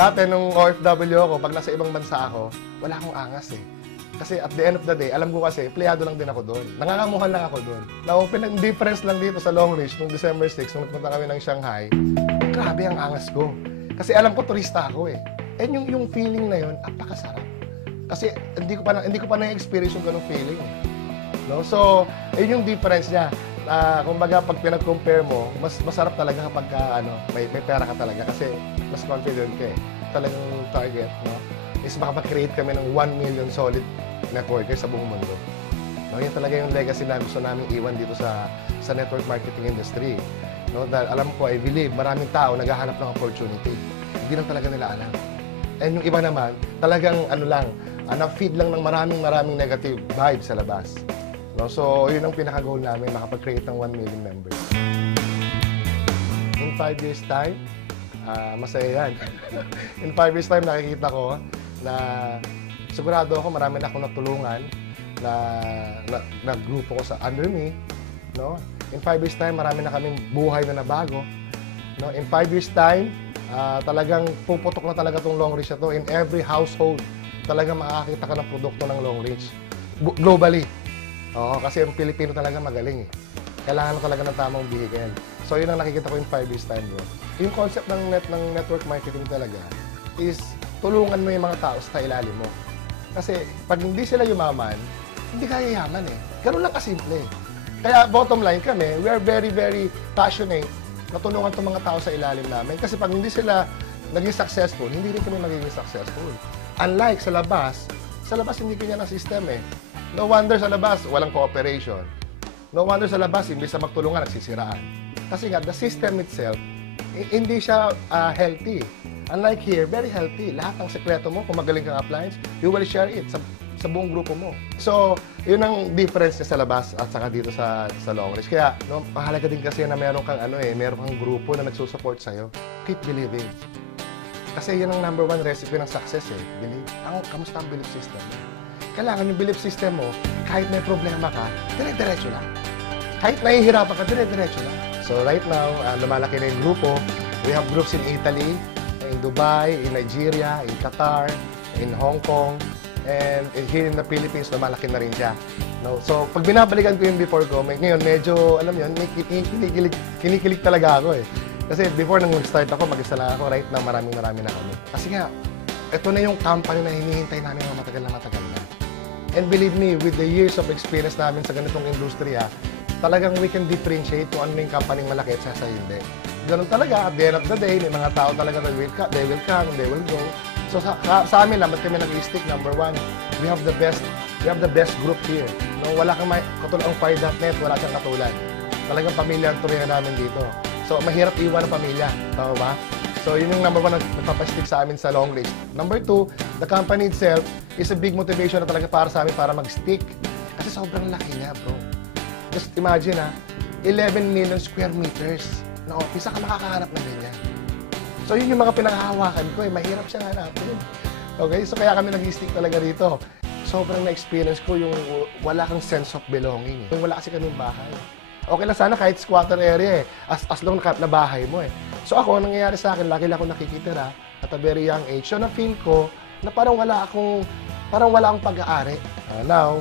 Dati nung OFW ako, pag nasa ibang bansa ako, wala akong angas eh. Kasi at the end of the day, alam ko kasi, empleyado lang din ako doon. Nangangamuhan lang ako doon. Now, difference lang dito sa Long Ridge, nung December 6, nung nagpunta kami ng Shanghai, grabe ang angas ko. Kasi alam ko, turista ako eh. And yung feeling na yun, napakasarap. Kasi hindi ko pa na-experience yung ganung feeling eh. No? So, yun yung difference niya. Kumbaga, pag pinag-compare mo, mas masarap talaga kapag may pera ka talaga kasi mas confident ka eh. Talagang target, no? Is makapag-create kami ng 1 million solid networkers sa buong mundo. No, yan talaga yung legacy na gusto namin iwan dito sa network marketing industry. No, dahil alam ko, I believe, maraming tao naghahanap ng opportunity. Hindi lang talaga nila alam. And yung iba naman, talagang na-feed lang ng maraming negative vibes sa labas. No, so, yun ang pinaka-goal namin, makapag-create ng 1 million members. In 5 years time, masaya yan. In 5 years time, nakikita ko na sigurado ako marami na akong natulungan na grupo ko sa under me. No? In 5 years time, marami na kaming buhay na nabago. No? In 5 years time, talagang puputok na talaga itong Long Ridge na to. In every household, talagang makakita ka ng produkto ng Long Ridge. Globally. Oo, kasi ang Pilipino talaga magaling eh. Kailangan na talaga ng tamang vehicle. So, yun ang nakikita ko in 5 years time, bro. Yung concept ng network marketing talaga is tulungan mo yung mga tao sa ilalim mo. Kasi pag hindi sila yumaman, hindi kaya yaman eh. Ganun lang kasimple. Kaya bottom line kami, we are very, very passionate na tulungan itong mga tao sa ilalim namin. Kasi pag hindi sila naging successful, hindi rin kami magiging successful. Unlike sa labas hindi kanya ng system eh. No wonder sa labas, walang cooperation. No wonder sa labas, imbis na magtulungan, nagsisiraan. Kasi nga, the system itself, hindi siya healthy. Unlike here, very healthy. Lahat ng sekreto mo, kung magaling kang appliance, you will share it sa buong grupo mo. So, yun ang difference niya sa labas at saka dito sa Long Ridge. Kaya, no, mahalaga din kasi na meron kang meron kang grupo na nagsusupport sa'yo. Keep believing. Kasi yun ang number 1 recipe ng success eh. Believe. Kamusta ang belief system mo? Kailangan yung belief system mo, kahit may problema ka, dire-diretso lang. Kahit nahihirapan ka, dire-diretso lang. So, right now, lumalaki na yung grupo. We have groups in Italy, in Dubai, in Nigeria, in Qatar, in Hong Kong, and here in the Philippines, lumalaki na rin siya. No? So, pag binabalikan ko yung before ko, ngayon medyo, alam yun, kinikilig talaga ako eh. Kasi before nang mag-start ako, mag-isa lang ako, right now, marami na kami. Kasi nga, ito na yung company na hinihintay namin ng matagal na. And believe me, with the years of experience namin sa ganitong industriya, talagang we can differentiate kung ano yung company malaki at sa hindi. Ganun talaga, at the end of the day, may mga tao talaga na they will come, they will go. So sa amin lang, ba't kami nag-stick? Number 1, we have the best group here. No, wala kang katulad ang Fire.net, wala siyang katulad. Talagang pamilya ang turingan namin dito. So mahirap iwan ang pamilya, tama ba? So yun yung number 1 na nagpapastick sa amin sa Long Ridge. Number 2, the company itself is a big motivation na talaga para sa amin para mag-stick. Kasi sobrang laki niya, bro. Just imagine 11 million square meters na office, saan ka makakahanap ng ganyan? So, yun yung mga pinanghahawakan ko eh. Mahirap siyang hanapin. Okay? So, kaya kami nag-stick talaga dito. Sobrang na-experience ko yung wala kang sense of belonging. Yung wala kasi kaming bahay. Okay lang sana kahit squatter area eh. As long na bahay mo eh. So, ako, nangyayari sa akin, lagi lang ako nakikitira at a very young age. So, na-feel ko na parang wala akong pag-aari. Now,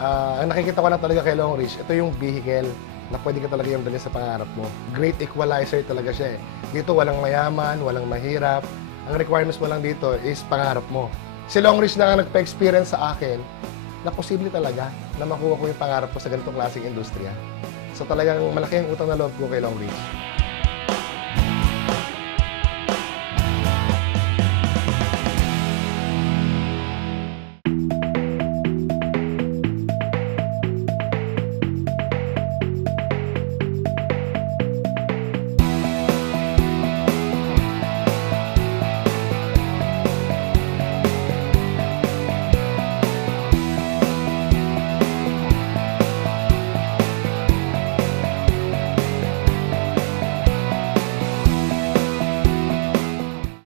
ang nakikita ko lang talaga kay Long Ridge, ito yung vehicle na pwede ka talaga yung dalhin sa pangarap mo. Great equalizer talaga siya eh. Dito walang mayaman, walang mahirap. Ang requirements mo lang dito is pangarap mo. Si Long Ridge na nga nagpa-experience sa akin na posible talaga na makuha ko yung pangarap ko sa ganitong klaseng industriya. So talagang malaki ang utang na loob ko kay Long Ridge.